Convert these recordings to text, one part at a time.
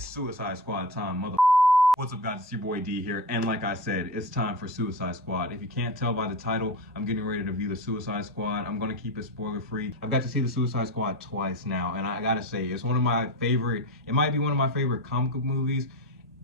It's Suicide Squad time, mother. What's up, guys? It's your boy D here, and like I said, it's time for Suicide Squad. If you can't tell by the title, I'm getting ready to view the Suicide Squad. I'm gonna keep it spoiler free. I've got to see the Suicide Squad twice now, and I gotta say, it's one of my favorite, it might be one of my favorite comic book movies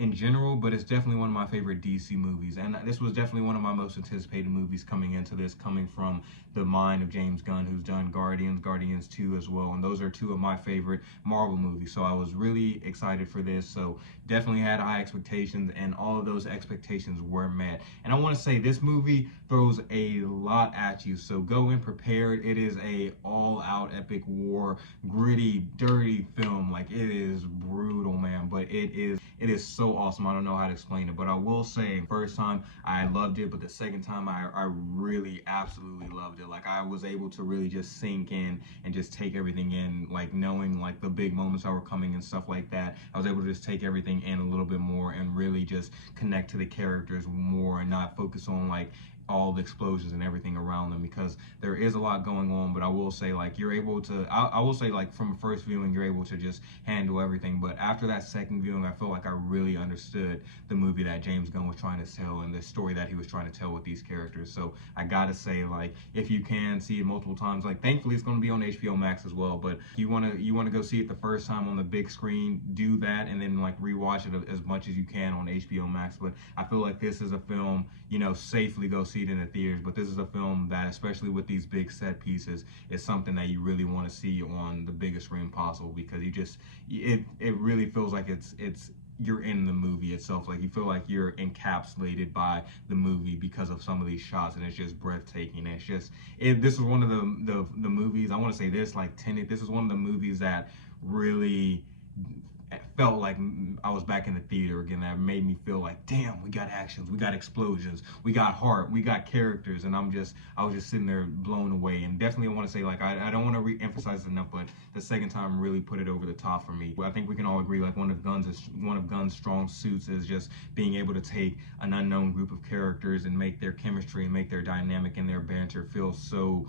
in general, but it's definitely one of my favorite DC movies, and this was definitely one of my most anticipated movies coming into this, coming from the mind of James Gunn, who's done Guardians 2 as well, and those are two of my favorite Marvel movies, so I was really excited for this. So definitely had high expectations, and all of those expectations were met. And I want to say this movie throws a lot at you, so go in prepared. It is a all-out epic war, gritty, dirty film. Like, it is brutal, man, but it is so awesome. I don't know how to explain it, but I will say, first time I loved it, but the second time I really absolutely loved it. Like, I was able to really just sink in and just take everything in, like knowing like the big moments that were coming and stuff like that. I was able to just take everything in a little bit more and really just connect to the characters more and not focus on like all the explosions and everything around them, because there is a lot going on. But I will say, like, you're able to, I will say, like, from a first viewing, you're able to just handle everything. But after that second viewing, I feel like I really understood the movie that James Gunn was trying to tell and the story that he was trying to tell with these characters. So I gotta say, like, if you can see it multiple times, like, thankfully it's going to be on HBO Max as well, but you want to go see it the first time on the big screen, do that, and then like rewatch it as much as you can on HBO Max. But I feel like this is a film, you know, safely go see it in the theaters, but this is a film that, especially with these big set pieces, is something that you really want to see on the biggest screen possible, because you just, it really feels like it's you're in the movie itself. Like, you feel like you're encapsulated by the movie because of some of these shots, and it's just breathtaking. It's just, this is one of the movies, I want to say this, like Tenet, this is one of the movies that really felt like I was back in the theater again. That made me feel like, damn, we got actions, we got explosions, we got heart, we got characters, and I was just sitting there blown away. And definitely, I want to say, like, I don't want to re-emphasize it enough, but the second time really put it over the top for me. I think we can all agree, like, one of Gunn's strong suits is just being able to take an unknown group of characters and make their chemistry and make their dynamic and their banter feel so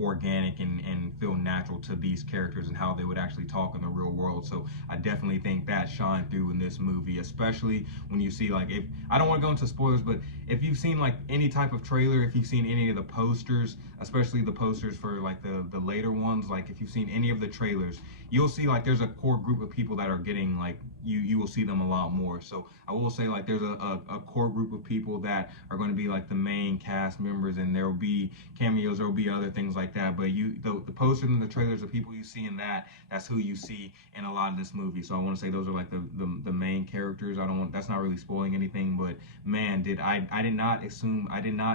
organic and feel natural to these characters and how they would actually talk in the real world. So I definitely think that shined through in this movie, especially when you see, like, if I don't want to go into spoilers, but if you've seen like any type of trailer, if you've seen any of the posters, especially the posters for like the later ones, like if you've seen any of the trailers, you'll see like there's a core group of people that are getting, like, you will see them a lot more. So I will say, like, there's a core group of people that are going to be like the main cast members, and there will be cameos, there will be other things like that, but the posters and the trailers, the people you see in that's who you see in a lot of this movie. So I want to say those are like the main characters. That's not really spoiling anything, but man, I did not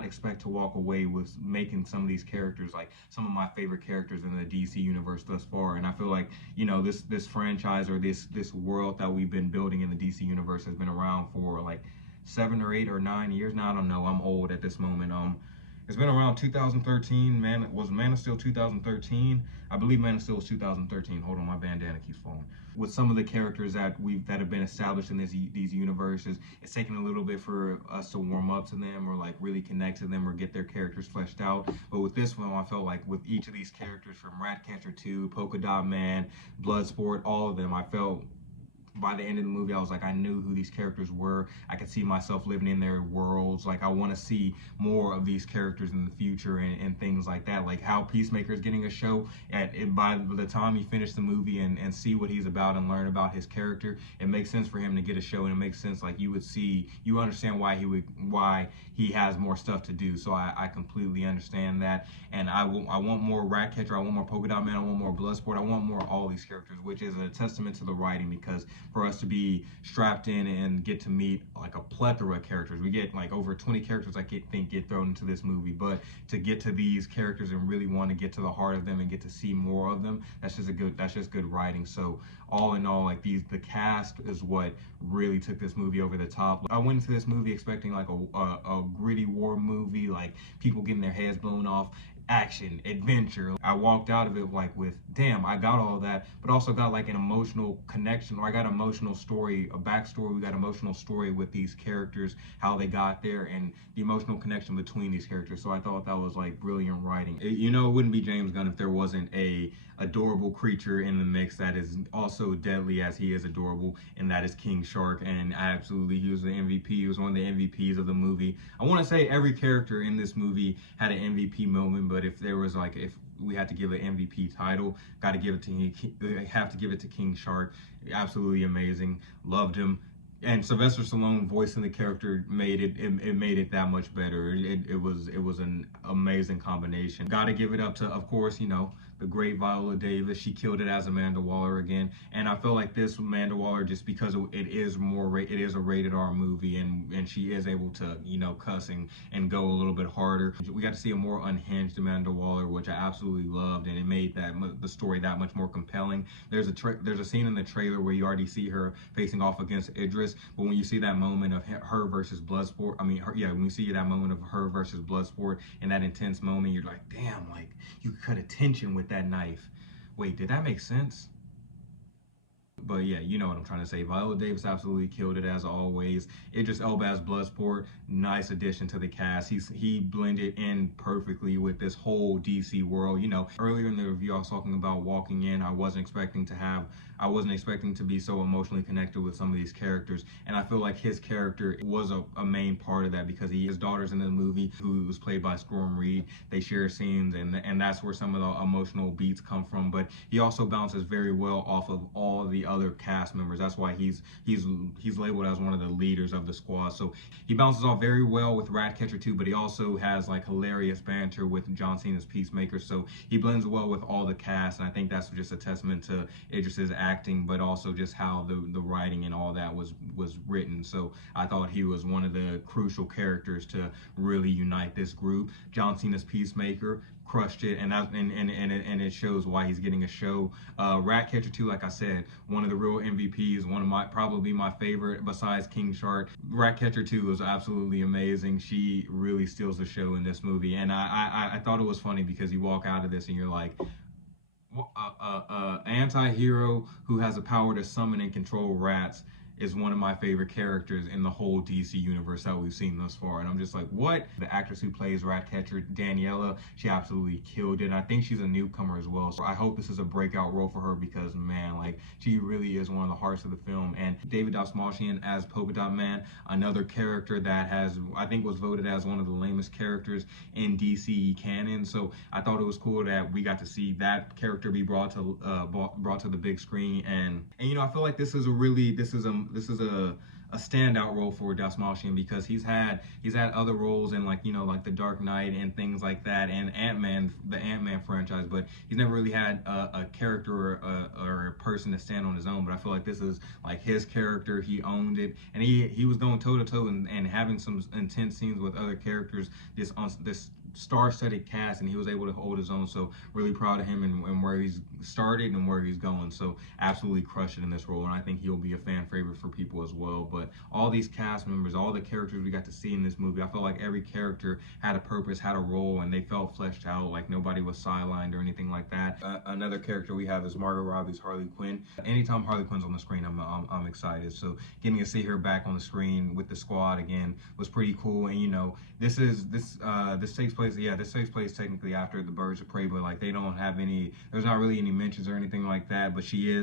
expect to walk away with making some of these characters like some of my favorite characters in the DC universe thus far. And I feel like, you know, this franchise, or this world that we've been building in the DC universe, has been around for like 7 or 8 or 9 years now. I don't know, I'm old at this moment. It's been around 2013. Man of Steel 2013? I believe Man of Steel was 2013. Hold on, my bandana keeps falling. With some of the characters that have been established in these universes, it's taken a little bit for us to warm up to them, or like really connect to them, or get their characters fleshed out. But with this one, I felt like with each of these characters, from Ratcatcher to Polka-Dot Man, Bloodsport, all of them, I felt by the end of the movie, I was like, I knew who these characters were. I could see myself living in their worlds. Like, I want to see more of these characters in the future, and things like that. Like how Peacemaker is getting a show. By the time you finish the movie and see what he's about and learn about his character, it makes sense for him to get a show, and it makes sense, like, you understand why he has more stuff to do. So I completely understand that, and I want more Ratcatcher, I want more Polka-Dot Man, I want more Bloodsport, I want more all these characters, which is a testament to the writing, because for us to be strapped in and get to meet like a plethora of characters, we get like over 20 characters I think get thrown into this movie, but to get to these characters and really want to get to the heart of them and get to see more of them, that's just good writing. So all in all, like, the cast is what really took this movie over the top. I went into this movie expecting like a gritty war movie, like people getting their heads blown off, action, adventure. I walked out of it like with, damn, I got all that, but also got like an emotional connection, or I got emotional story, a backstory. We got emotional story with these characters, how they got there, and the emotional connection between these characters. So I thought that was like brilliant writing. It wouldn't be James Gunn if there wasn't a adorable creature in the mix that is also deadly as he is adorable, and that is King Shark. And absolutely, he was the MVP. He was one of the MVPs of the movie. I want to say every character in this movie had an MVP moment, but if there was like, if we had to give an MVP title, got to give it to have to give it to King Shark. Absolutely amazing. Loved him. And Sylvester Stallone voicing the character made it made it that much better. It was an amazing combination. Got to give it up to, of course, you know, the great Viola Davis. She killed it as Amanda Waller again. And I feel like this Amanda Waller, just because it is a rated R movie, and she is able to, you know, cuss and go a little bit harder. We got to see a more unhinged Amanda Waller, which I absolutely loved, and it made the story that much more compelling. There's a scene in the trailer where you already see her facing off against Idris, but when you see that moment of her versus Bloodsport, when you see that moment of her versus Bloodsport in that intense moment, you're like, damn, like, you cut a tension with that knife. Wait, did that make sense? But yeah, you know what I'm trying to say. Viola Davis absolutely killed it as always. Idris Elba as Bloodsport, nice addition to the cast. He blended in perfectly with this whole DC world. You know, earlier in the review I was talking about walking in. I wasn't expecting to be so emotionally connected with some of these characters, and I feel like his character was a main part of that, because his daughter's in the movie, who was played by Storm Reed. They share scenes, and that's where some of the emotional beats come from. But he also bounces very well off of all the other cast members. That's why he's labeled as one of the leaders of the squad. So he bounces off very well with Ratcatcher too, but he also has like hilarious banter with John Cena's Peacemaker. So he blends well with all the cast, and I think that's just a testament to Idris's acting, but also just how the writing and all that was written. So I thought he was one of the crucial characters to really unite this group. John Cena's Peacemaker crushed it, and it shows why he's getting a show. Ratcatcher 2, like I said, one of the real MVPs, one of probably my favorite besides King Shark. Ratcatcher 2 was absolutely amazing. She really steals the show in this movie, and I thought it was funny because you walk out of this and you're like, anti-hero who has the power to summon and control rats is one of my favorite characters in the whole DC universe that we've seen thus far. And I'm just like, what? The actress who plays Ratcatcher, Daniela, she absolutely killed it. And I think she's a newcomer as well. So I hope this is a breakout role for her, because, man, like, she really is one of the hearts of the film. And David Dastmalchian as Polka-Dot Man, another character that I think was voted as one of the lamest characters in DCE canon. So I thought it was cool that we got to see that character be brought to the big screen. And you know, I feel like this is a standout role for Dastmalchian, because he's had other roles in, like, you know, like The Dark Knight and things like that, and Ant-Man, the Ant-Man franchise, but he's never really had a character or a person to stand on his own. But I feel like this is like his character. He owned it, and he was going toe to toe and having some intense scenes with other characters. This star-studded cast, and he was able to hold his own. So really proud of him and where he's started and where he's going. So absolutely crushed it in this role, and I think he'll be a fan favorite for people as well. But all these cast members, all the characters we got to see in this movie, I felt like every character had a purpose, had a role, and they felt fleshed out. Like, nobody was sidelined or anything like that. Another character we have is Margot Robbie's Harley Quinn. Anytime Harley Quinn's on the screen, I'm excited. So getting to see her back on the screen with the squad again was pretty cool. And you know, this takes place technically after the Birds of Prey, but like, they don't have there's not really any mentions or anything like that. But she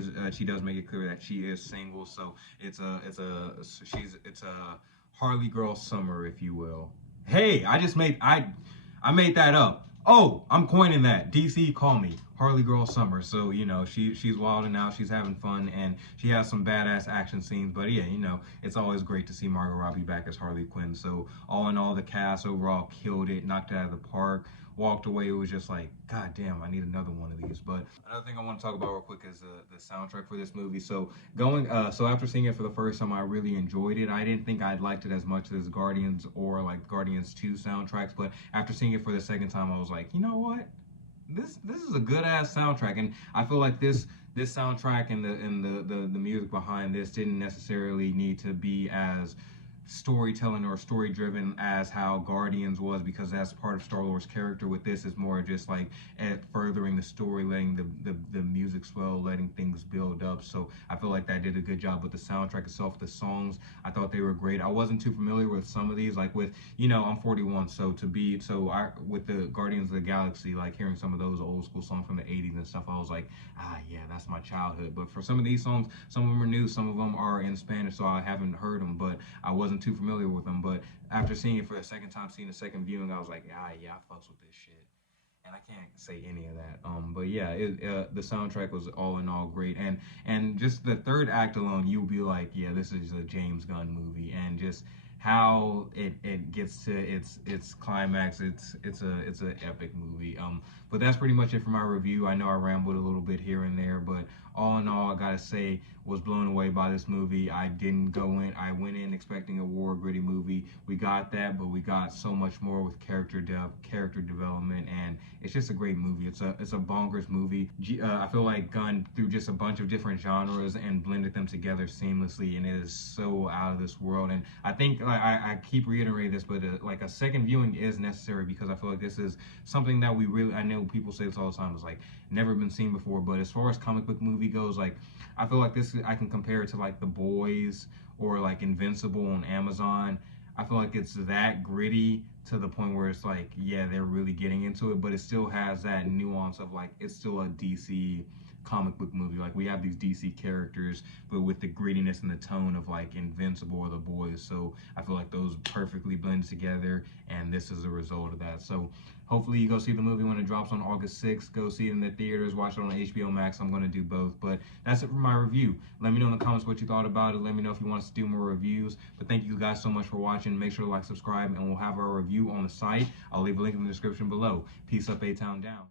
does make it clear that she is single. So it's a Harley girl summer, if you will. Hey, I made that up. Oh, I'm coining that. DC, call me. Harley girl summer. So, you know, she's wilding out, she's having fun, and she has some badass action scenes. But yeah, you know, it's always great to see Margot Robbie back as Harley Quinn. So all in all, the cast overall killed it, knocked it out of the park. Walked away, it was just like, god damn, I need another one of these. But another thing I want to talk about real quick is the soundtrack for this movie. So after seeing it for the first time, I really enjoyed it. I didn't think I'd liked it as much as Guardians or like Guardians 2 soundtracks, but after seeing it for the second time, I was like, you know what? This is a good ass soundtrack, and I feel like this soundtrack and the music behind this didn't necessarily need to be as storytelling or story driven as how Guardians was, because that's part of Star Lord's character. With this is more just like at furthering the story, letting the music swell, letting things build up. So I feel like that did a good job with the soundtrack itself. The songs, I thought they were great. I wasn't too familiar with some of these, like with, I'm 41, so with the Guardians of the Galaxy, like hearing some of those old school songs from the 80s and stuff, I was like, yeah, that's my childhood. But for some of these songs, some of them are new, some of them are in Spanish, so I haven't heard them, but I wasn't too familiar with them. But after seeing it for the second time, seeing the second viewing, I was like, yeah, I fucks with this shit. And I can't say any of that. But yeah, the soundtrack was all in all great, and just the third act alone, you'll be like, yeah, this is a James Gunn movie, and just how it gets to its climax, it's a epic movie. But that's pretty much it for my review. I know I rambled a little bit here and there, but all in all, I gotta say, was blown away by this movie. I went in expecting a war gritty movie. We got that, but we got so much more with character depth, character development, and it's just a great movie. It's a bonkers movie. I feel like Gunn threw just a bunch of different genres and blended them together seamlessly, and it is so out of this world. And I think, like, I keep reiterating this, but like a second viewing is necessary, because I feel like this is something that I know people say this all the time, it's like never been seen before. But as far as comic book movie goes, like, I feel like I can compare it to like The Boys or like Invincible on Amazon. I feel like it's that gritty to the point where it's like, yeah, they're really getting into it, but it still has that nuance of like, it's still a DC comic book movie. Like, we have these DC characters, but with the grittiness and the tone of like Invincible or The Boys. So I feel like those perfectly blend together, and this is a result of that. So hopefully you go see the movie when it drops on August 6th. Go see it in the theaters, watch it on HBO Max. I'm going to do both. But that's it for my review. Let me know in the comments what you thought about it. Let me know if you want us to do more reviews. But thank you guys so much for watching. Make sure to like, subscribe, and we'll have our review on the site. I'll leave a link in the description below. Peace up, A-Town down.